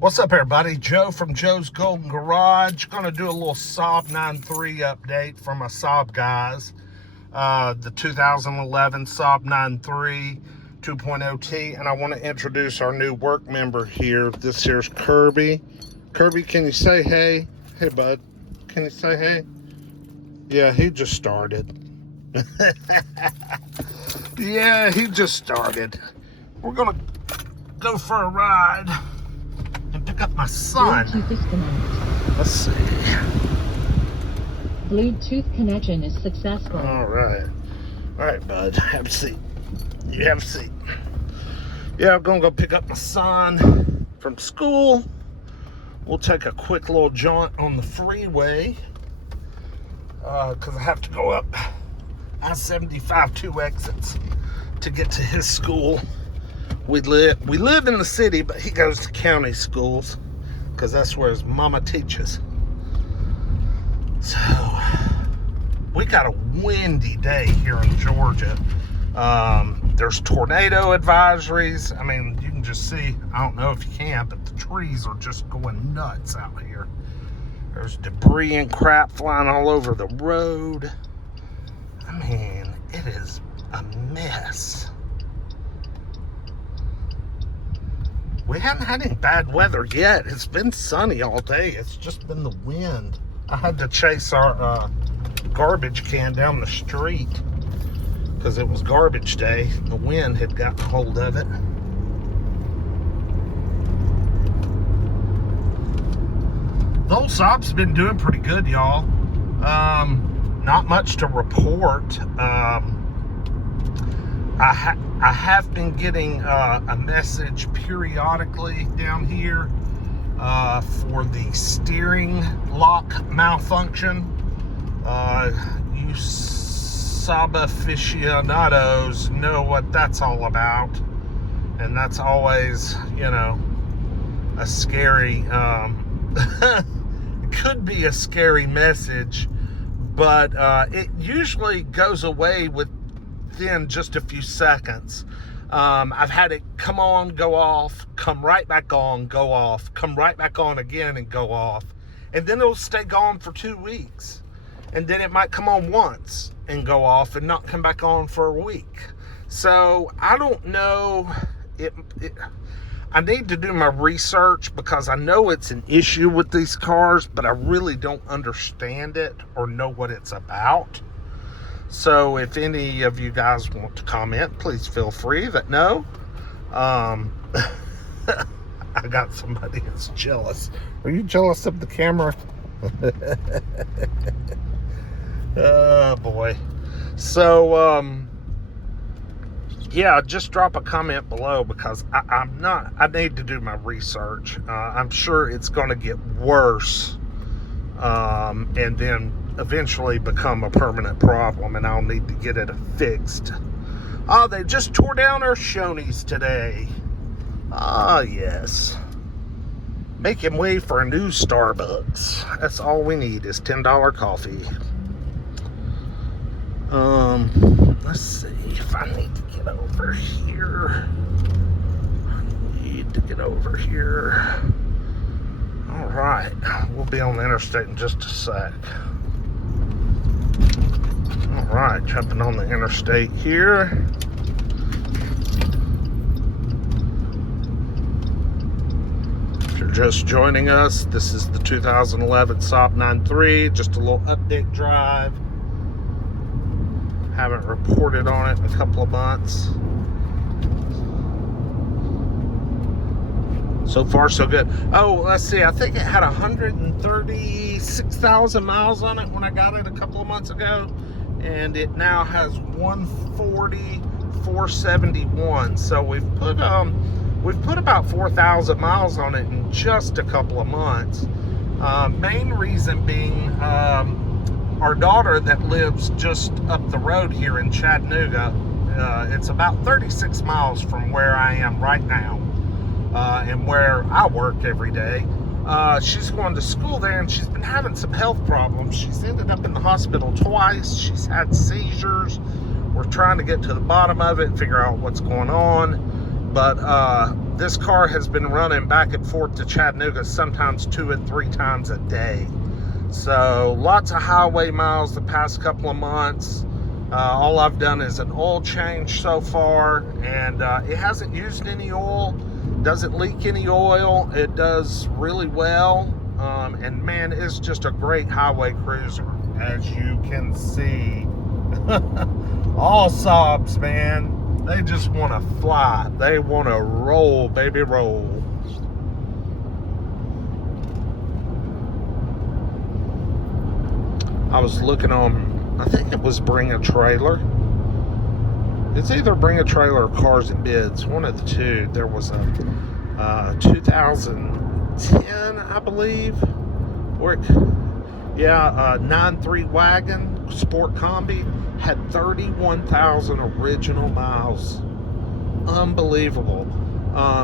What's up, everybody? Joe from Joe's Golden Garage. Gonna do a little Saab 9.3 update from my Saab guys. The 2011 Saab 9.3 2.0T, and I want to introduce our new work member here. This here's Kirby. Kirby, can you say hey? Hey, bud. Can you say hey? Yeah, he just started. Yeah, he just started. We're gonna go for a ride and pick up my son. Bluetooth disconnect. Let's see. Bluetooth connection is successful. All right, bud. Have a seat. You have a seat. Yeah, I'm gonna go pick up my son from school. We'll take a quick little jaunt on the freeway because I have to go up I-75 2 exits to get to his school. We live in the city, but he goes to county schools because that's where his mama teaches. So we got a windy day here in Georgia. There's tornado advisories. I mean, you can just see, I don't know if you can, but the trees are just going nuts out here. There's debris and crap flying all over the road. I mean, it is a mess. We haven't had any bad weather yet. It's been sunny all day. It's just been the wind. I had to chase our garbage can down the street because it was garbage day. The wind had gotten hold of it. The old Saab's been doing pretty good, y'all. Not much to report. I have been getting a message periodically down here for the steering lock malfunction. You Saab aficionados know what that's all about, and that's always, you know, a scary it could be a scary message, but it usually goes away within just a few seconds. I've had it come on, go off, come right back on, go off, come right back on again and go off, and then it'll stay gone for 2 weeks, and then it might come on once and go off and not come back on for a week. So I don't know. I need to do my research because I know it's an issue with these cars, but I really don't understand it or know what it's about. So if any of you guys want to comment, please feel free that know. I got somebody that's jealous. Are you jealous of the camera? Oh boy. So yeah, just drop a comment below because I need to do my research. I'm sure it's going to get worse and then eventually become a permanent problem, and I'll need to get it fixed. Oh, they just tore down our Shoney's today. Ah, yes. Making way for a new Starbucks. That's all we need is $10 coffee. Let's see if I need to get over here. All right, we'll be on the interstate in just a sec. All right, jumping on the interstate here. If you're just joining us, this is the 2011 Saab 9.3, just a little update drive. Haven't reported on it in a couple of months. So far, so good. Oh, let's see. I think it had 136,000 miles on it when I got it a couple of months ago, and it now has 140,471. So we've put about 4,000 miles on it in just a couple of months. Main reason being our daughter that lives just up the road here in Chattanooga. It's about 36 miles from where I am right now. And where I work every day. She's going to school there, and she's been having some health problems. She's ended up in the hospital twice. She's had seizures. We're trying to get to the bottom of it and figure out what's going on. But this car has been running back and forth to Chattanooga sometimes 2 and 3 times a day. So lots of highway miles the past couple of months. All I've done is an oil change so far, and it hasn't used any oil, doesn't leak any oil. It does really well, and man, it's just a great highway cruiser, as you can see. All Saabs, man, they just want to fly. They want to roll, baby, roll. I was looking on, I think it was Bring a Trailer. It's either Bring a Trailer or Cars and Bids, one of the two. There was a 2010, I believe, or 9.3 wagon, sport combi, had 31,000 original miles. Unbelievable.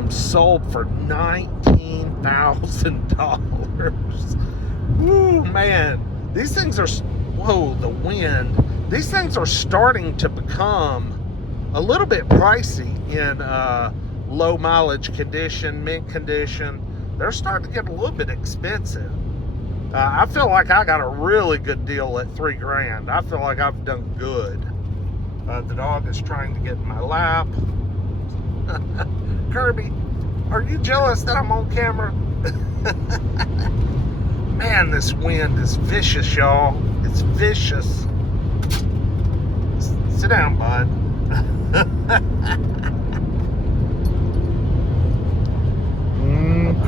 Sold for $19,000. Woo, man. These things are, whoa, the wind. These things are starting to become a little bit pricey in low mileage condition, mint condition. They're starting to get a little bit expensive. I feel like I got a really good deal at $3 grand. I feel like I've done good. The dog is trying to get in my lap. Kirby, are you jealous that I'm on camera? Man, this wind is vicious, y'all. It's vicious. Sit down, bud.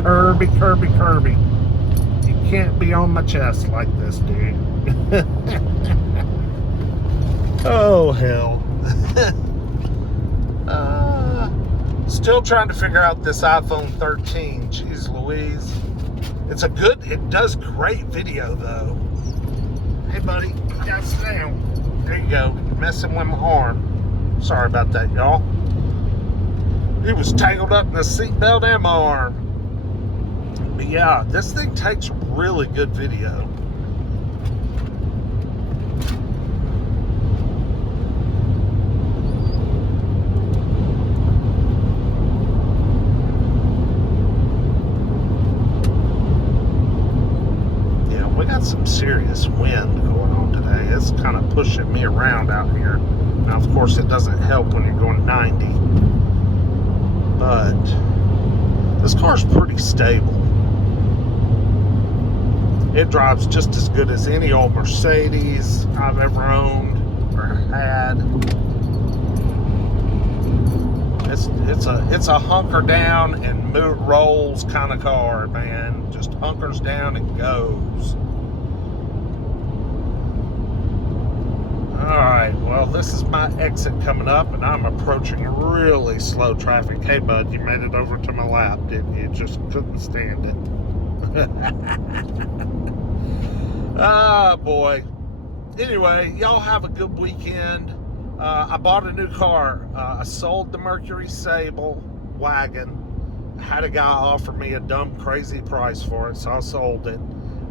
Kirby, Kirby, Kirby. You can't be on my chest like this, dude. Oh, hell. Still trying to figure out this iPhone 13. Jeez Louise. It does great video, though. Hey, buddy, you gotta sit down. There you go. You're messing with my arm. Sorry about that, y'all. He was tangled up in the seatbelt and my arm. But yeah, this thing takes really good video. Some serious wind going on today. It's kind of pushing me around out here. Now, of course, it doesn't help when you're going 90, but this car's pretty stable. It drives just as good as any old Mercedes I've ever owned or had. It's a hunker down and rolls kind of car, man. Just hunkers down and goes. Alright, well, this is my exit coming up, and I'm approaching really slow traffic. Hey, bud, you made it over to my lap, didn't you? Just couldn't stand it. Ah, boy. Anyway, y'all have a good weekend. I bought a new car. I sold the Mercury Sable wagon. I had a guy offer me a dumb, crazy price for it, so I sold it.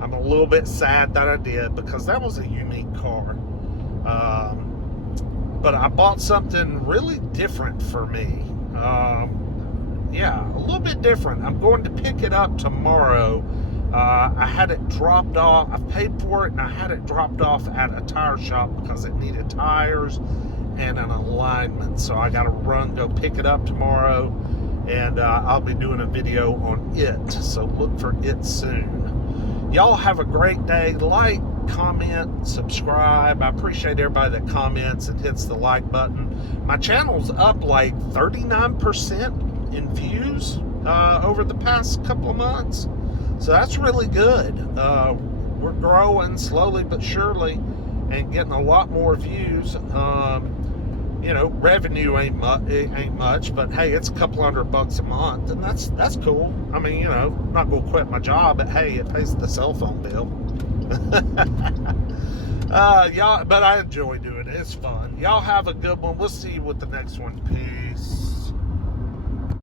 I'm a little bit sad that I did, because that was a unique car. But I bought something really different for me. Yeah, a little bit different. I'm going to pick it up tomorrow. I had it dropped off. I paid for it, and I had it dropped off at a tire shop because it needed tires and an alignment. So I got to go pick it up tomorrow, and I'll be doing a video on it. So look for it soon. Y'all have a great day. Like, comment, subscribe. I appreciate everybody that comments and hits the like button. My channel's up like 39% in views over the past couple of months, so that's really good. We're growing slowly but surely and getting a lot more views. You know, revenue ain't much, but hey, it's a couple $100 a month, and that's cool. I mean, you know, I'm not gonna quit my job, but hey, it pays the cell phone bill. Y'all, but I enjoy doing it. It's fun. Y'all have a good one. We'll see you with the next one. Peace.